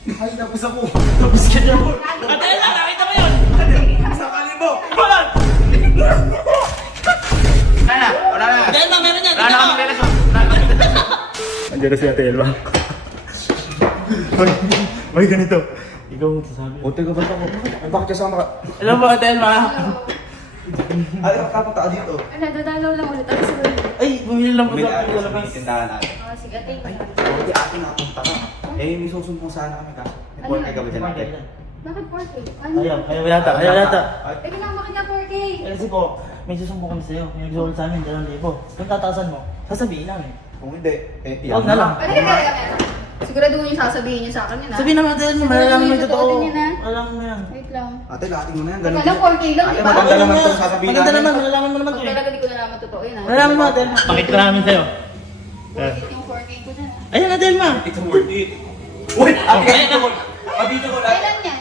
Ay, tapos ako. Tapos ka niya mo. Ate Elma, nakita mo yun? Sa kalibo. Wala! Wala na. Ate Elma, meron yan. Wala na kami relasyon. Andiyan na si Ate Elma. May ganito. Ikaw mo sasabi. O, teka ba't ako? Ay, bakit kasama ka? Alam mo, Ate Elma? Ay, kapunta ka dito. Ano, dadalaw lang ulit. Ano siguro? Ay, bumili lang po Bumili sa ako sa labas. tindahan natin. Sige, ate. Hindi, ate napunta ka. Eh, may susumbong sana kami ka. Report ay gawin natin. Bakit 4K? Ano? Ayaw yata, ayaw yata. Teka lang, bakit na 4K? Eh, kasi po, may susumbong kami sa'yo. May nag-roll sa amin, 2,000. Kung tatasan mo, sasabihin namin. Kung hindi, eh, Huwag na lang. Ano ka? Siguraduhin yung sasabihin niyo sa akin yun, ha? Sabihin naman, Ate Elma, malalaman mo yung totoo. Totoo din yun, ha? Malalaman mo yan. Wait lang. Ate, lating mo na yan. Teka lang, 4K lang, Ate, di ba? maganda naman itong sasabihin Maganda namin. naman, malalaman mo naman Pag to eh. talaga di ko na naman totoo yun, ha? Malalaman mo, Ate Elma. Pakita namin sa'yo. Worth it yung 4K ko na, ha? Ayan, Ate Elma. It's worth it. Uy, ate, ito ko. Abito ko lang. Kailan yan?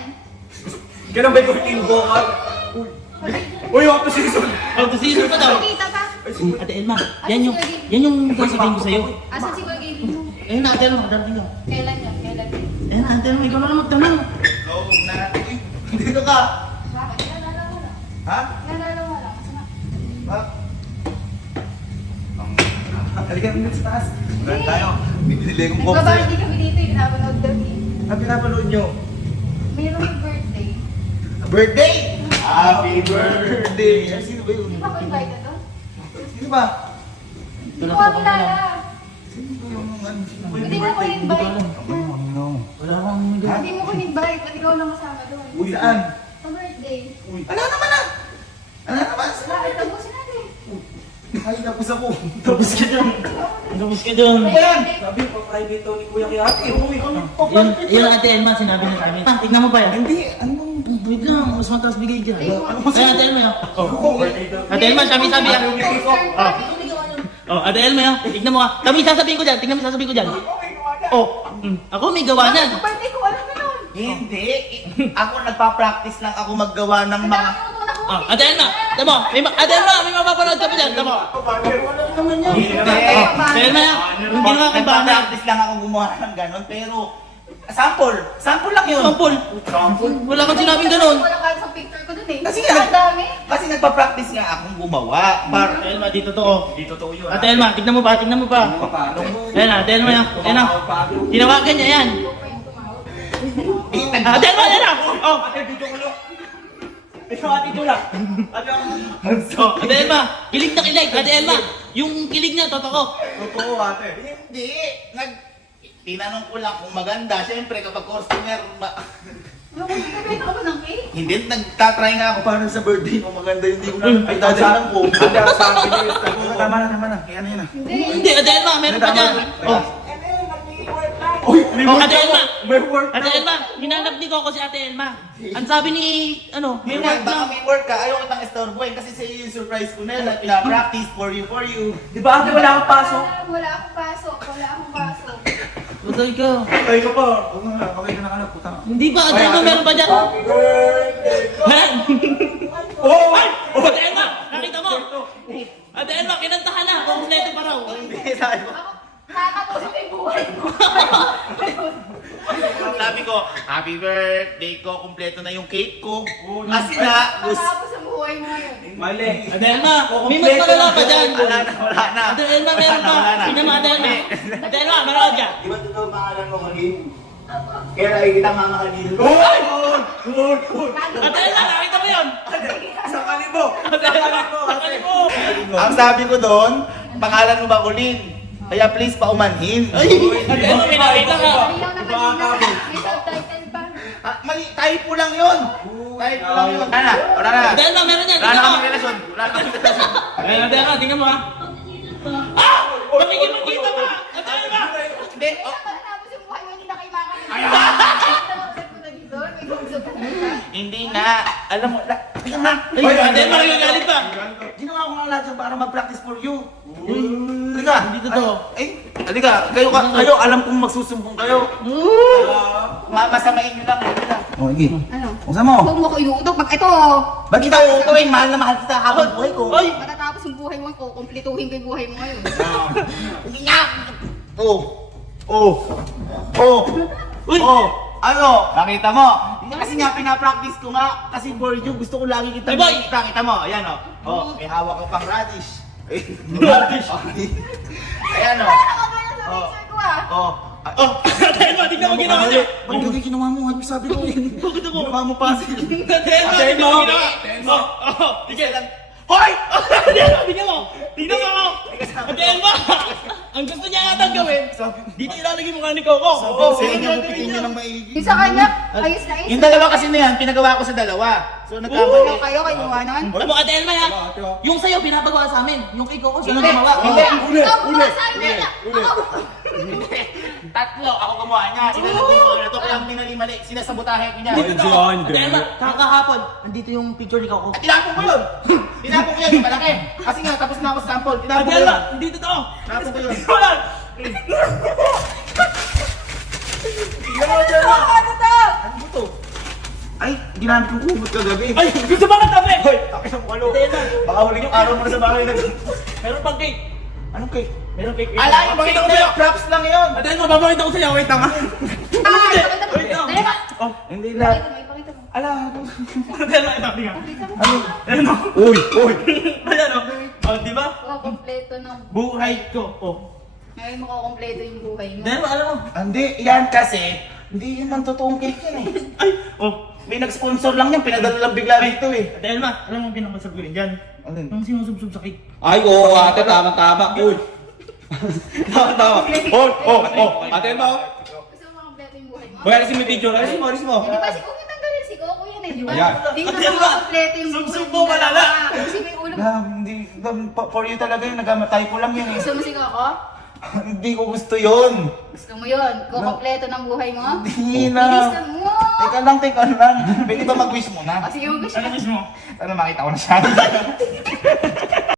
Ganun ba yung working ko ka? Uy, wag to season. Pag-season pa daw. Kita pa? Ate Elma, yan yung sasabihin ko sa'yo. Asan si Kuya Gaby mo? Ayun na, Ate Elma, darating ka. Kailan yan? Kailan yan? Ayun na, Ate Elma, ikaw na lang magtanong. No, natin. Dito ka. Bakit? Nalala mo lang. Ha? Nalala mo lang. Sana. Ha? Halika rin sa taas. Meron tayo. Binili kong box. Nagbabandi kami dito, yung napanood daw eh. Ang pinapanood nyo? Mayroong may birthday. Birthday! Happy birthday! Ay, sino ba yun? Di ba ako invited doon? Sino ba? Hindi ko kami kilala. Sino ba yung ano? Sino ba yung Hindi mo ko invite. Ano? Wala akong Hindi mo ko invite. Ba't ikaw lang kasama doon? Uy, saan? Sa birthday. Uy, ala naman ah! Ala naman! Bakit? Tapusin natin. Ay, tapos ako. Tapos ka dyan. Tapos ka doon. Ano ba yan? Sabi ko, private to ni Kuya Kiyate. Uy, ano pa Yun ang Ate Elma, sinabi na sa amin. Tignan mo pa yan. Hindi, ano? Wait lang, mas mataas bigay dyan. Ano pa Ayun, Ate Elma yan. Ate Elma, sabi yan. Oh, Ate Elma yan. Tignan mo ka. Kami sasabihin ko dyan. Tignan mo sasabihin ko dyan. Oh, ako may gawa niyan. Sa birthday ko, alam mo nun. Hindi. Ako nagpa-practice lang ako maggawa ng mga... Oh, Ate Elma, tamo. Ate Elma, may mapapanood ka pa dyan. Tamo. Hindi. Ate Elma yan. Hindi naman aking banner. Nagpa-practice lang ako gumawa ng ganon, pero... Sample. Sample lang yun. Sampol. Wala kang sinabing ganun. Wala kahit sa picture ko dun eh. Kasi Ang dami. Kasi nagpa-practice nga akong gumawa. Ate Elma, di totoo. Hindi totoo yun. Ate Elma, tignan mo ba? Tignan mo ba? Ayan na, Ate Elma yan. Ayan na. Tinawagan niya yan. Ate Elma, yan na. Oh, Ate, dito ko lang. Ikaw, ate, dito lang. Ate, Ate Elma, kilig na kilig. Ate Elma, yung kilig niya, totoo. totoo, ate. Hindi. Tinanong ko lang kung maganda. Siyempre, kapag customer... Nagkabit ako ng cake. Hindi, nagtatry nga ako paano sa birthday mo maganda. Hindi ko na Ay, dadalan ko. Ate, sabi niya. Tama na, tama na. Kaya na yun ah. Hindi, Ate Elma, meron pa dyan. Oh, Uy, may oh, work Ate ako. Elma. May work Ate Elma, hinanap ni Coco si Ate Elma. Ang sabi ni, may May work baka lang. may work ka. Ayaw kitang istorbohin kasi sa iyo yung surprise ko na yun. Pina-practice for you. Di ba ate, wala akong pasok? Wala akong pasok. Wala akong pasok. Patay ka. Patay ka pa. Oo nga, kaway ka na ka na, puta. Hindi ba, Ate Elma, meron pa dyan? Happy birthday! Han! Oh! Ay! Ate Elma, nakita mo? Ate Elma, kinantahan na. Kompleto pa raw. Hindi, sabi ko. Tatapusin ko yung buhay ko. Sabi ko, happy birthday ko. Kumpleto na yung cake ko. Kasi nga, Tatapos ang buhay mo ngayon. Mali. Ate Elma, may mas malala pa dyan. wala na. Ate Elma, meron pa. Wala na. Tingnan mo, Ate Elma. Ate Elma, meron dyan. Di ba totoo pangalan mo maging? Kaya nakikita mga kanino. Uy! Good, good. Ate Elma, nakita mo yun? Sa kalibo! Ate Elma, sakali mo. Ang sabi ko doon, pangalan mo ba Colin? Kaya please paumanhin. Ay, Ate Elma, may nakita ka. Malinaw na kanina. May subtitle pa. Mali, typo lang yun. Typo lang yun. Wala na, wala na. Ate Elma, meron yan. Wala na Tingnan kami mo. relasyon. Wala na kami relasyon. Ayun, Ate Elma, tingnan mo ha. Ah! Makikipagkita ka! Ate Elma! Hindi, Kaya matatapos yung buhay mo, hindi na kayo makakalimutan. Tawagsan ko na dito. May gumsog ka na. hindi na. Alam mo, tingnan na. Ay, Ate Elma, nagagalit pa. Ginawa ko nga lahat yun para mag-practice for you. Halika. Hindi totoo. Halika. Kayo alam kong magsusumbong kayo. Masamain nyo lang. Halika. Oh, sige. Ano? Usa mo? Huwag mo ko inuutok. Pag ito, Ba't kita uutuin? Mahal na mahal kita habang buhay ko. Ay! matatapos yung buhay mo, kukumplituhin ko yung buhay mo ngayon. Hindi nga. Oh. Oh. Oh. Uy! Oh. Ano? Nakita mo? Kasi nga pinapractice ko nga. Kasi for you, gusto ko lagi kita Hey, boy! makikita. Kita mo, ayan o. Oh, may hawak ka pang radish. Radish. Ayan o. Wala ka ba na sa picture ko ah? Oh. Oh, Ate Elma, tignan mo ginawa niya. Ba't yung ginawa mo? Ano sabi ko? Bakit ako? Ginawa mo pa sila. Ate Elma, tignan mo ginawa. Oh, sige. Hoy! Ate Elma, tignan mo. Tignan mo ako. Ate Elma, ang gusto niya yata gawin, dito ilalagay mo nga ni Coco. Sa inyo, gupitin nyo ng maigi. Yung sa kanya, ayos na ayos. Yung dalawa kasi na yan, pinagawa ko sa dalawa. So nagkamali. Kayo kinuha nun? Alam mo, Ate Elma, ha? Yung sa'yo, pinapagawa sa amin. Yung kay Coco, siya Hindi, lang gumawa. hindi. Uli, Ikaw uli, gumawa sa akin uli, na. uli. Ako. Tatlo, ako gumawa niya. Sila lang gumawa na to, kaya minali-mali. Sinasabotahe ko niya. Dito to. Ate Elma, kakahapon, andito yung picture ni Coco. Tinapon ko yun! Tinapon ko yun, yung malaki. Kasi nga, tapos na ako sa sample. Tinapon Ate ko yun. Elma, dito to. Tinapon ko yun. Wala. Ano to? Ano to? Ay, ginamit kong kumot kagabi. Ay, gusto ba ka tabi? Hoy, takis ang walo. Ate Elma, Baka huling yung araw mo na sa bahay na. meron pang cake. Anong cake? Meron cake. Ala, yung cake na yun! Props lang yun! Ate Elma, babakita ko sa'yo. Wait lang, ha? Ah, ipakita mo. Wait lang. Dali ba? Oh, Hindi na. Ipakita mo, ipakita mo. Ala, Ate Elma, ito, tingnan. Ipakita mo. Ayan o. uy, uy. Ayan o. Oh, di ba? Kompleto ng... Buhay ko. Oh. Ngayon mo kompleto yung buhay mo. Di ba, alam mo? Hindi, yan kasi, hindi yun ang totoong cake yan eh. Ay, oh. May nag-sponsor lang yan, pinadala lang bigla dito eh. Ate Elma, alam mo yung pinakamasab ko rin dyan? Ano yun? Yung sinusubsub sa cake. Ay, oo, ate, tama. Uy. Tama. Ate mo. Gusto mo kompleto yung buhay mo? Bagay kasi may picture. Alis mo. Hindi ba si Kuya tanggalin si Coco yan eh, di ba? Yan. Hindi Ate na Elma, kompleto yung buhay sub-sub mo. mo, malala. Kasi may ulo mo. Hindi, for you talaga yun, nagamatay ko lang yun eh. Gusto mo si Coco? Hindi ko gusto yun. Gusto mo yun? Kukompleto ng buhay mo? Hindi Bilisan na. mo! Teka lang. Pwede ba mag-wish muna? O sige, mag-wish Ano ka. gusto mo? Sana makita ko na siya.